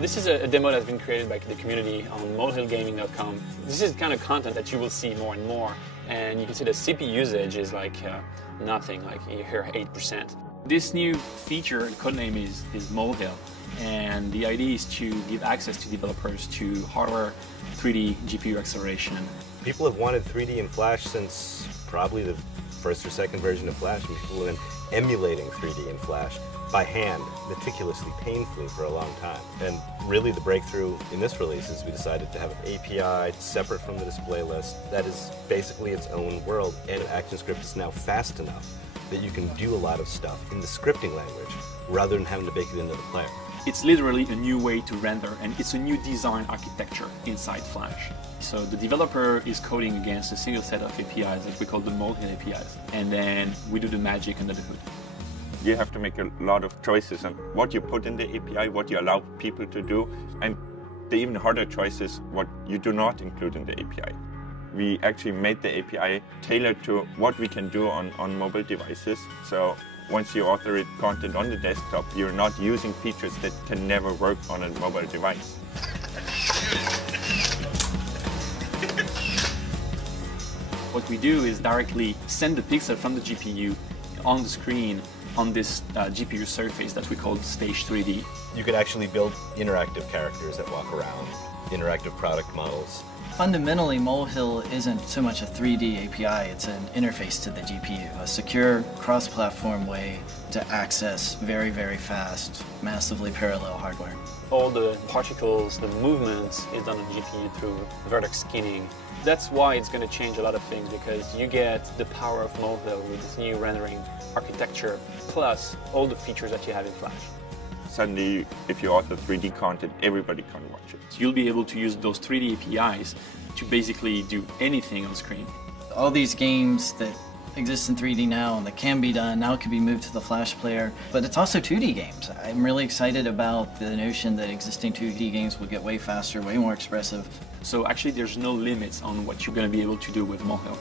This is a demo that's been created by the community on molehillgaming.com. This is the kind of content that you will see more and more, and you can see the CPU usage is like nothing, like you hear 8%. This new feature, the codename is Molehill, and the idea is to give access to developers to hardware 3D GPU acceleration. People have wanted 3D in Flash since probably the first or second version of Flash, and people have been emulating 3D in Flash by hand, meticulously, painfully for a long time. And really the breakthrough in this release is we decided to have an API separate from the display list that is basically its own world, and ActionScript is now fast enough that you can do a lot of stuff in the scripting language rather than having to bake it into the player. It's literally a new way to render, and it's a new design architecture inside Flash. So the developer is coding against a single set of APIs that we call the Molehill APIs, and then we do the magic under the hood. You have to make a lot of choices on what you put in the API, what you allow people to do, and the even harder choice is what you do not include in the API. We actually made the API tailored to what we can do on mobile devices. So once you author content on the desktop, you're not using features that can never work on a mobile device. What we do is directly send the pixel from the GPU on the screen on this GPU surface that we call Stage 3D. You could actually build interactive characters that walk around, interactive product models. Fundamentally, Molehill isn't so much a 3D API, it's an interface to the GPU, a secure cross-platform way to access very, very fast, massively parallel hardware. All the particles, the movements is done on the GPU through vertex skinning. That's why it's going to change a lot of things, because you get the power of Molehill with this new rendering architecture, plus all the features that you have in Flash. Suddenly, if you author 3D content, everybody can watch it. So you'll be able to use those 3D APIs to basically do anything on screen. All these games that exist in 3D now and that can be done now can be moved to the Flash Player, but it's also 2D games. I'm really excited about the notion that existing 2D games will get way faster, way more expressive. So actually there's no limits on what you're going to be able to do with Molehill.